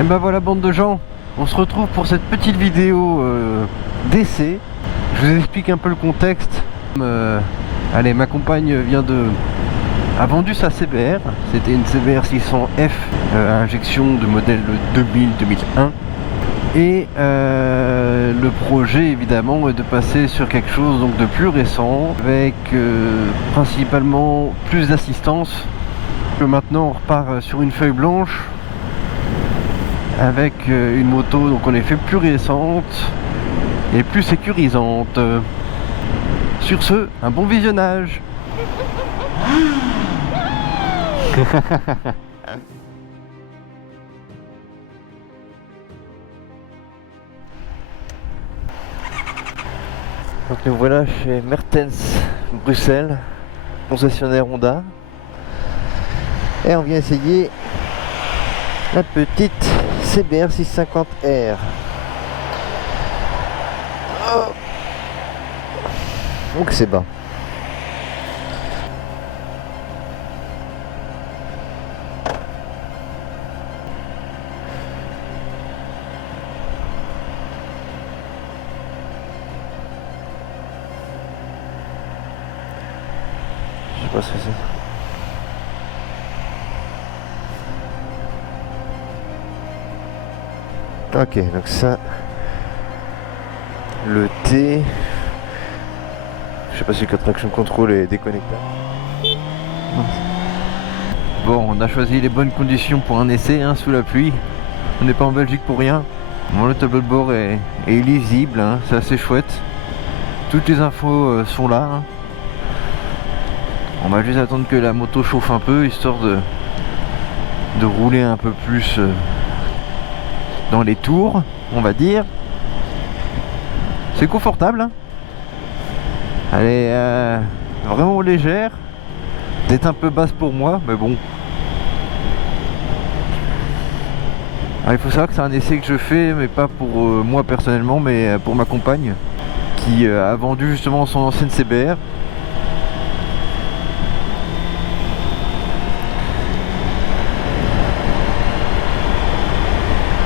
Et ben voilà, bande de gens, on se retrouve pour cette petite vidéo d'essai. Je vous explique un peu le contexte. Allez, ma compagne a vendu sa CBR. C'était une CBR 600F injection de modèle 2000-2001. Et le projet évidemment est de passer sur quelque chose donc de plus récent, avec principalement plus d'assistance. Maintenant on repart sur une feuille blanche avec une moto donc en effet plus récente et plus sécurisante. Sur ce, un bon visionnage. Donc nous voilà chez Mertens Bruxelles, concessionnaire Honda, et on vient essayer la petite CBR 650R. Oh. Donc c'est bas. Je sais pas ce que c'est. Ok, donc ça, le T, je sais pas si le traction control est déconnectable. Bon, on a choisi les bonnes conditions pour un essai, hein, sous la pluie. On n'est pas en Belgique pour rien. Bon, le tableau de bord est lisible, hein, c'est assez chouette. Toutes les infos sont là. Hein. On va juste attendre que la moto chauffe un peu, histoire de rouler un peu plus dans les tours, on va dire. C'est confortable, hein. Elle est vraiment légère, peut-être un peu basse pour moi, mais bon. Alors, il faut savoir que c'est un essai que je fais, mais pas pour moi personnellement, mais pour ma compagne, qui a vendu justement son ancienne CBR.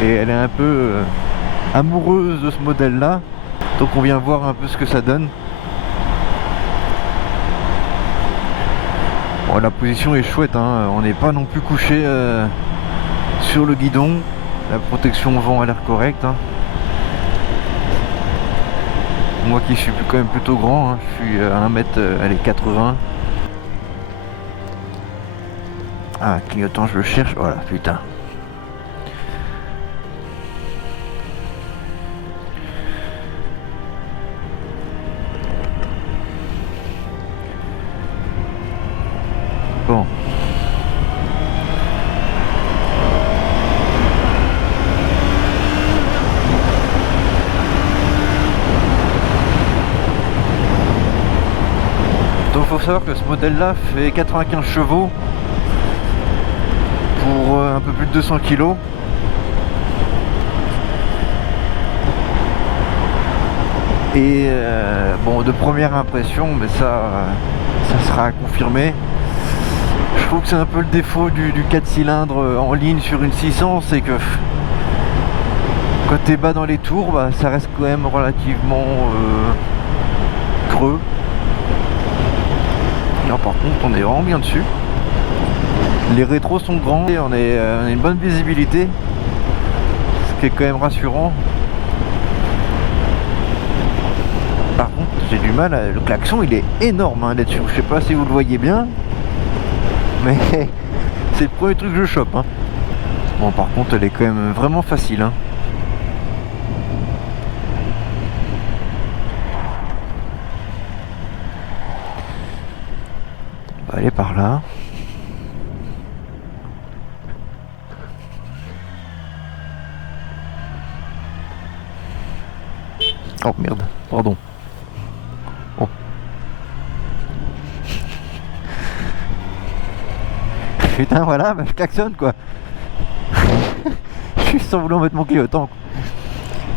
Et elle est un peu amoureuse de ce modèle là, donc on vient voir un peu ce que ça donne. Bon, la position est chouette, hein. On n'est pas non plus couché sur le guidon, la protection vent a l'air correcte, hein. Moi qui suis quand même plutôt grand, hein. Je suis à 1m80. Ah, clignotant, je le cherche, voilà, putain. Bon. Donc faut savoir que ce modèle là fait 95 chevaux pour un peu plus de 200 kg. Et bon, de première impression, mais ça sera confirmé. Je trouve que c'est un peu le défaut du 4 cylindres en ligne sur une 600, c'est que quand t'es bas dans les tours, bah, ça reste quand même relativement creux. Là par contre on est vraiment bien dessus. Les rétros sont grands et on a une bonne visibilité, ce qui est quand même rassurant. Par contre j'ai du mal, le klaxon il est énorme hein, là-dessus. Je sais pas si vous le voyez bien, mais c'est le premier truc que je chope, hein. Bon par contre elle est quand même vraiment facile, hein. On va aller par là. Oh merde, pardon. Oh. Putain voilà, bah, je klaxonne quoi. Je suis sans vouloir mettre mon clignotant.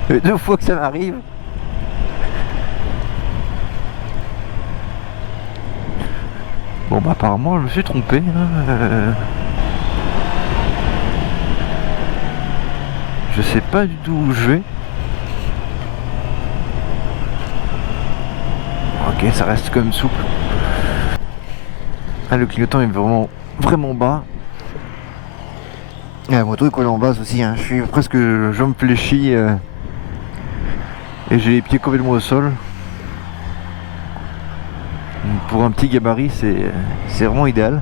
2 fois que ça m'arrive. Bon bah apparemment je me suis trompé, hein. je sais pas du tout où je vais. Ok, ça reste quand même souple. Ah, le clignotant est vraiment bas. Ah, mon truc, il est en base aussi, hein. Je suis presque jambes fléchies et j'ai les pieds complètement au sol. Donc, pour un petit gabarit, c'est vraiment idéal.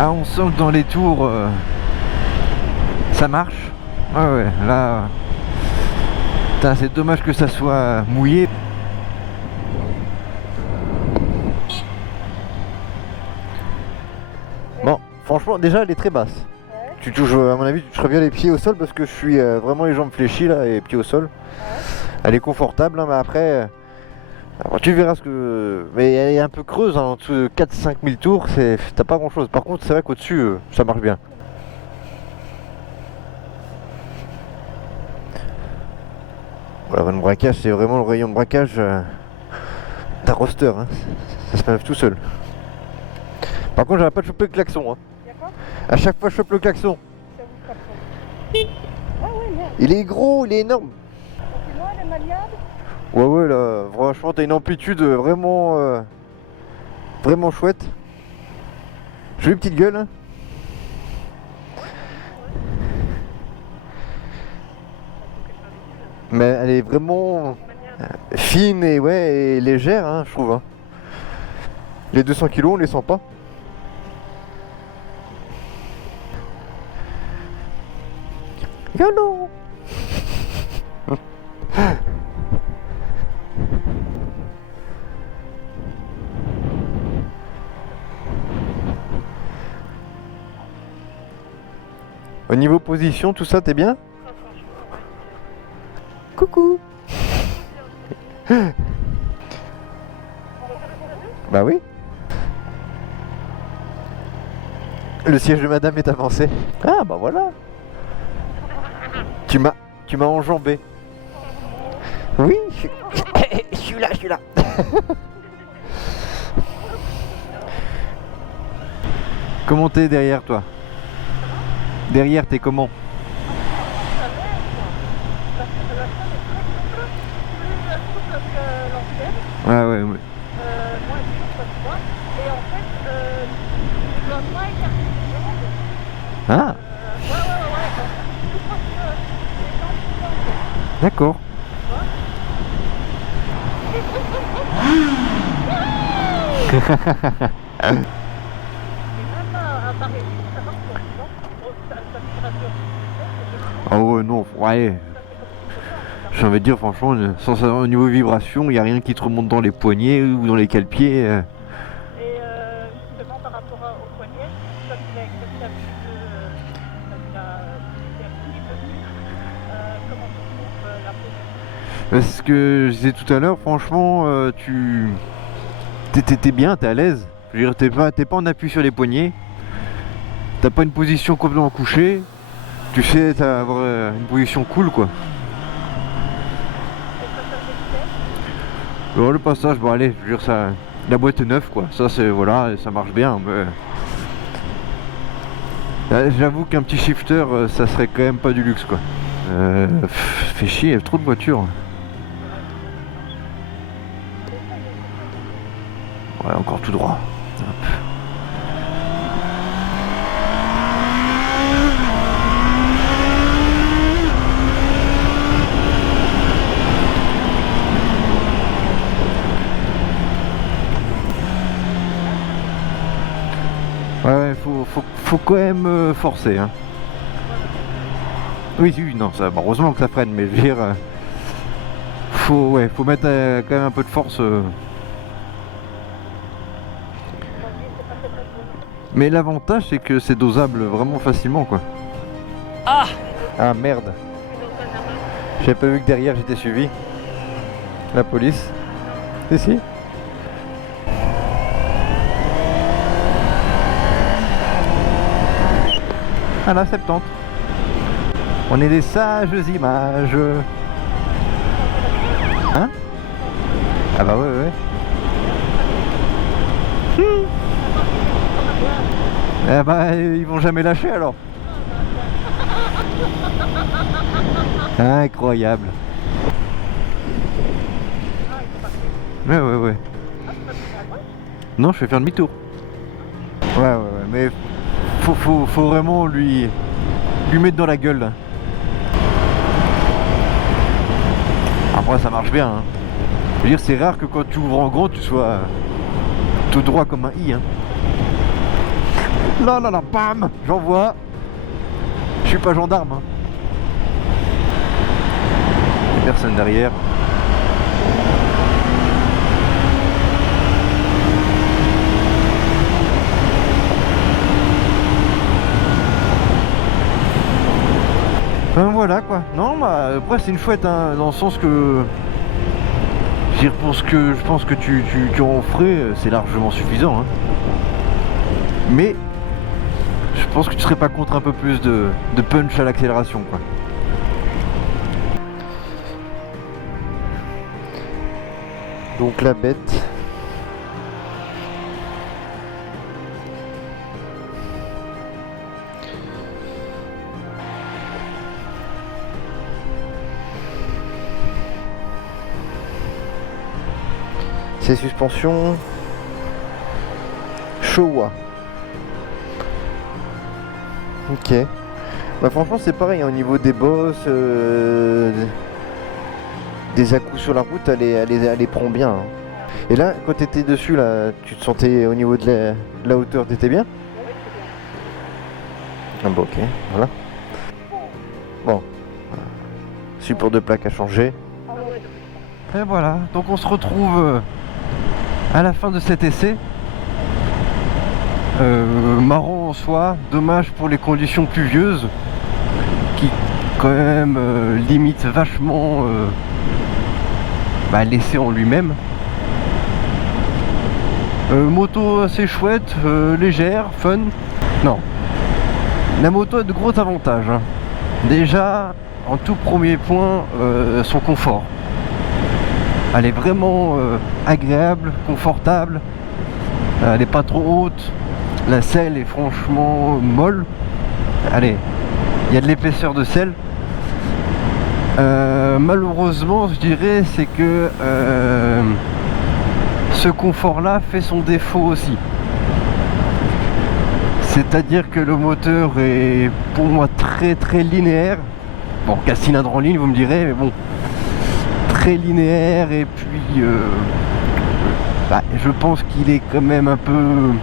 Ah, on sent que dans les tours, ça marche. Ah ouais, là... Putain, c'est dommage que ça soit mouillé. Bon, franchement, déjà, elle est très basse. Ouais. Tu touches, à mon avis, tu toucherais bien les pieds au sol parce que je suis vraiment les jambes fléchies là et pieds au sol. Ouais. Elle est confortable, hein, mais après... alors, tu verras ce que... Mais elle est un peu creuse, hein, en dessous de 4-5 000 tours, t'as pas grand chose. Par contre, c'est vrai qu'au-dessus, ça marche bien. Voilà, le braquage, c'est vraiment le rayon de braquage d'un roster. Hein. Ça se lève tout seul. Par contre, j'arrête pas de choper le klaxon. Hein. Y'a quoi? À chaque fois, je chope le klaxon. C'est où le klaxon? Ah ouais, merde. Il est gros, il est énorme. C'est loin, les maniades? Ouais, là, franchement, t'as une amplitude vraiment chouette. Jolie petite gueule. Hein. Mais elle est vraiment fine et, ouais, et légère, hein, je trouve. Hein. Les 200 kg, on les sent pas. YOLO. Au niveau position, tout ça, t'es bien? Coucou. Bah oui. Le siège de madame est avancé. Ah bah voilà. Tu m'as enjambé. Oui, je suis là. Comment t'es derrière toi? Derrière t'es comment? Ouais. Moi, je vois. Et en fait, je dois pas écarter les jambes. Ah, Ouais. Tout proche des jambes. d'accord. C'est même pas pareil. Ça marche pour les gens. Ça me rassure. Ah ouais, non, ouais. J'ai envie de dire, franchement, sans savoir au niveau vibration, il n'y a rien qui te remonte dans les poignets ou dans les cale-pieds. Et justement par rapport au poignet, quand il a exercé un petit peu, quand il a été un petit peu plus, comment tu trouves la position? C'est ce que je disais tout à l'heure, franchement, t'es bien, t'es à l'aise. Je veux dire, t'es pas en appui sur les poignets. T'as pas une position complètement couchée. Tu sais avoir une position cool, quoi. Alors, le passage, bon allez, je veux dire, ça, la boîte est neuve, quoi. Ça, c'est, voilà, ça marche bien. Mais... j'avoue qu'un petit shifter, ça serait quand même pas du luxe, quoi. Fait chier, il y a trop de voitures. Ouais, encore tout droit. Hop. Ouais, faut quand même forcer. Hein. Oui, non, ça, bon, heureusement que ça freine, mais je veux dire, faut mettre quand même un peu de force. Mais l'avantage, c'est que c'est dosable vraiment facilement, quoi. Ah! Ah merde. J'avais pas vu que derrière j'étais suivi. La police. Si. Ah là, 70. On est des sages images. Hein? Ah bah ouais. Eh bah ils vont jamais lâcher alors. Incroyable. Ouais. Non, je vais faire demi-tour. Ouais, mais faut vraiment lui mettre dans la gueule là. Après ça marche bien hein. Je veux dire, c'est rare que quand tu ouvres en grand tu sois tout droit comme un i hein. Là, bam, j'envoie. Je suis pas gendarme hein. Il y a personne derrière. Voilà quoi. Non, bah, après c'est une chouette hein, dans le sens que je veux dire, pour ce que je pense que tu en ferais, c'est largement suffisant hein. Mais je pense que tu serais pas contre un peu plus de punch à l'accélération quoi. Donc la bête. C'est suspension Showa. Ok. Bah franchement c'est pareil hein, au niveau des bosses, des à-coups sur la route, elle les prend bien hein. Et là quand tu étais dessus là, tu te sentais au niveau de la hauteur, t'étais bien? Ah bah ok, voilà. Bon. Support de plaque à changer. Et voilà, donc on se retrouve à la fin de cet essai. Marrant en soi, dommage pour les conditions pluvieuses qui quand même limitent vachement l'essai en lui-même. Moto assez chouette, légère, fun. Non, la moto a de gros avantages hein. Déjà, en tout premier point, son confort. Elle est vraiment agréable, confortable. Elle n'est pas trop haute. La selle est franchement molle. Allez, il y a de l'épaisseur de selle. Malheureusement, je dirais, c'est que ce confort-là fait son défaut aussi. C'est-à-dire que le moteur est pour moi très linéaire. Bon, 4 cylindres en ligne, vous me direz, mais bon. Très linéaire et puis je pense qu'il est quand même un peu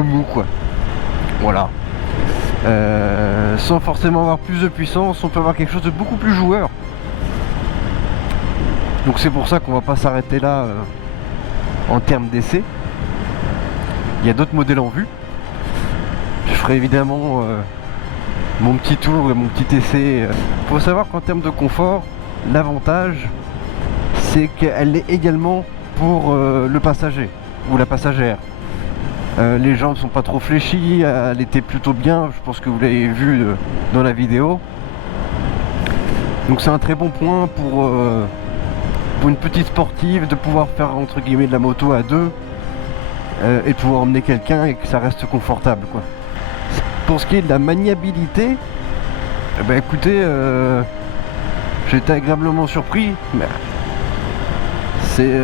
mou quoi. Voilà. Sans forcément avoir plus de puissance, on peut avoir quelque chose de beaucoup plus joueur. Donc c'est pour ça qu'on va pas s'arrêter là en termes d'essai. Il y a d'autres modèles en vue. Je ferai évidemment mon petit tour et mon petit essai. Faut savoir qu'en termes de confort, l'avantage c'est qu'elle est également pour le passager ou la passagère. Les jambes sont pas trop fléchies, elle était plutôt bien, je pense que vous l'avez vu dans la vidéo. Donc c'est un très bon point pour une petite sportive de pouvoir faire entre guillemets de la moto à deux et de pouvoir emmener quelqu'un et que ça reste confortable quoi. Pour ce qui est de la maniabilité, écoutez, j'ai été agréablement surpris. C'est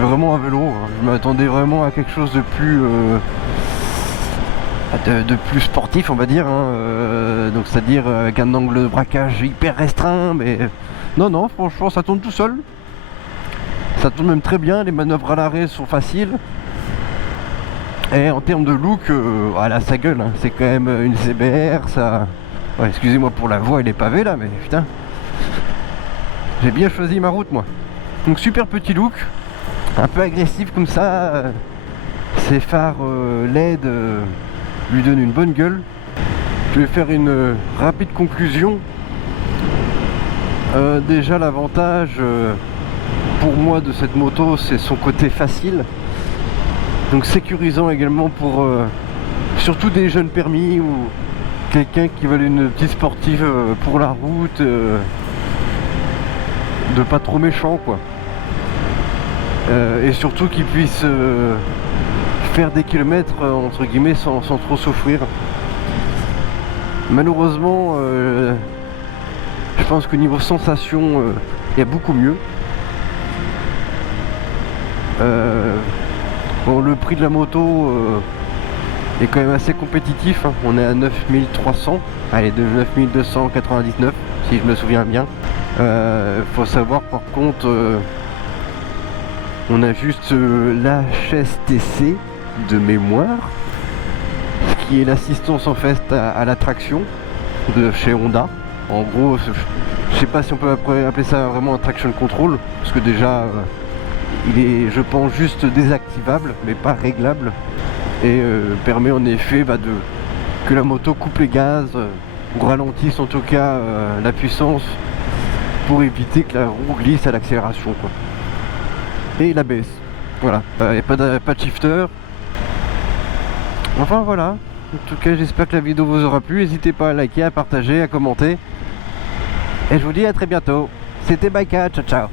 vraiment un vélo. Je m'attendais vraiment à quelque chose de plus sportif, on va dire. Donc c'est-à-dire avec un angle de braquage hyper restreint, mais non, franchement, ça tourne tout seul. Ça tourne même très bien. Les manœuvres à l'arrêt sont faciles. Et en termes de look, voilà, ça gueule, hein. C'est quand même une CBR, ça... Ouais, excusez-moi pour la voix et les pavés là, mais putain. J'ai bien choisi ma route, moi. Donc super petit look, un peu agressif comme ça. Ces phares LED lui donnent une bonne gueule. Je vais faire une rapide conclusion. Déjà l'avantage pour moi de cette moto, c'est son côté facile. Donc sécurisant également pour surtout des jeunes permis ou quelqu'un qui veut une petite sportive pour la route de pas trop méchant quoi. Et surtout qu'il puisse faire des kilomètres entre guillemets sans trop souffrir. Malheureusement je pense qu'au niveau sensation il y a beaucoup mieux. Bon, le prix de la moto est quand même assez compétitif, hein. On est à 9300, allez, de 9299 si je me souviens bien. Faut savoir par contre on a juste l'HSTC de mémoire, qui est l'assistance en fait à la traction de chez Honda. En gros, je sais pas si on peut appeler ça vraiment un traction control, parce que déjà il est, je pense, juste désactivable mais pas réglable, et permet en effet que la moto coupe les gaz ou ralentisse en tout cas la puissance pour éviter que la roue glisse à l'accélération quoi. Et la baisse, voilà, il n'y a pas de shifter. Enfin voilà, en tout cas j'espère que la vidéo vous aura plu, n'hésitez pas à liker, à partager, à commenter, et je vous dis à très bientôt. C'était Baika, ciao ciao.